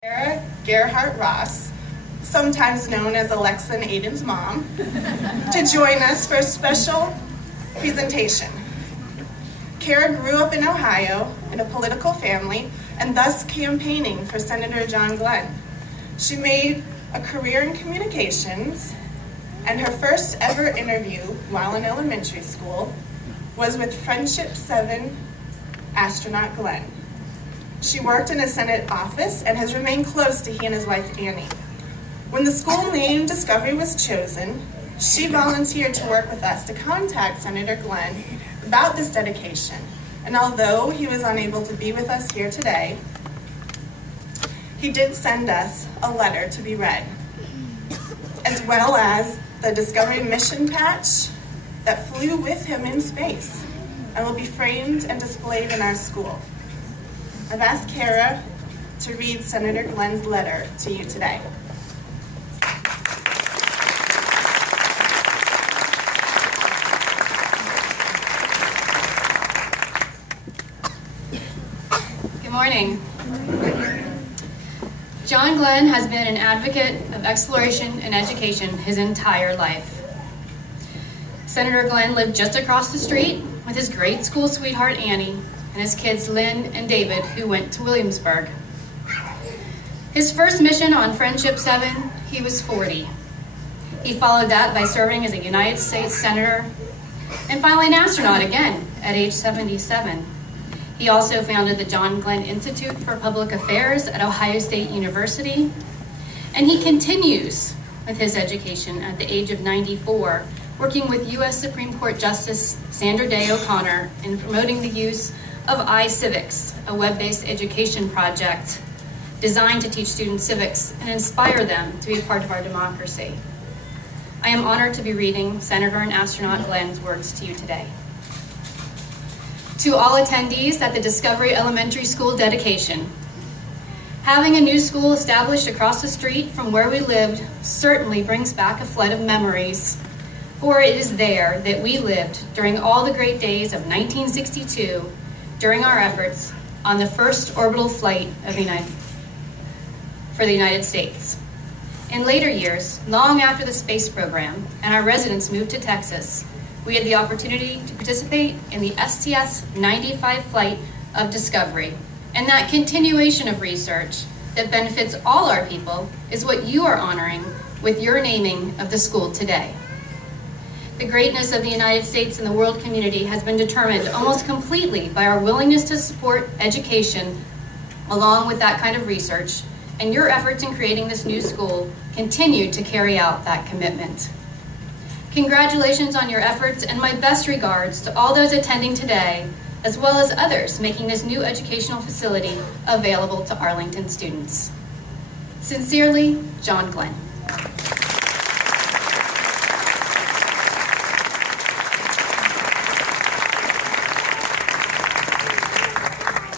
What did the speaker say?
Sarah Gerhart Ross, sometimes known as Alexa and Aiden's mom, to join us for a special presentation. Kara grew up in Ohio in a political family and thus campaigning for Senator John Glenn. She made a career in communications, and her first ever interview while in elementary school was with Friendship 7 astronaut Glenn. She worked in a Senate office and has remained close to he and his wife Annie. When the school name Discovery was chosen, she volunteered to work with us to contact Senator Glenn about this dedication. And although he was unable to be with us here today, he did send us a letter to be read, as well as the Discovery mission patch that flew with him in space and will be framed and displayed in our school. I've asked Kara to read Senator Glenn's letter to you today. Good morning. John Glenn has been an advocate of exploration and education his entire life. Senator Glenn lived just across the street with his grade school sweetheart Annie and his kids Lynn and David, who went to Williamsburg. His first mission on Friendship 7, he was 40. He followed that by serving as a United States Senator and finally an astronaut again at age 77. He also founded the John Glenn Institute for Public Affairs at Ohio State University, and he continues with his education at the age of 94, working with U.S. Supreme Court Justice Sandra Day O'Connor in promoting the use of iCivics, a web-based education project designed to teach students civics and inspire them to be a part of our democracy. I am honored to be reading Senator and astronaut Glenn's words to you today. To all attendees at the Discovery Elementary School dedication, having a new school established across the street from where we lived certainly brings back a flood of memories, for it is there that we lived during all the great days of 1962 during our efforts on the first orbital flight of for the United States. In later years, long after the space program and our residents moved to Texas, we had the opportunity to participate in the STS-95 flight of Discovery. And that continuation of research that benefits all our people is what you are honoring with your naming of the school today. The greatness of the United States and the world community has been determined almost completely by our willingness to support education along with that kind of research, and your efforts in creating this new school continue to carry out that commitment. Congratulations on your efforts, and my best regards to all those attending today, as well as others making this new educational facility available to Arlington students. Sincerely, John Glenn.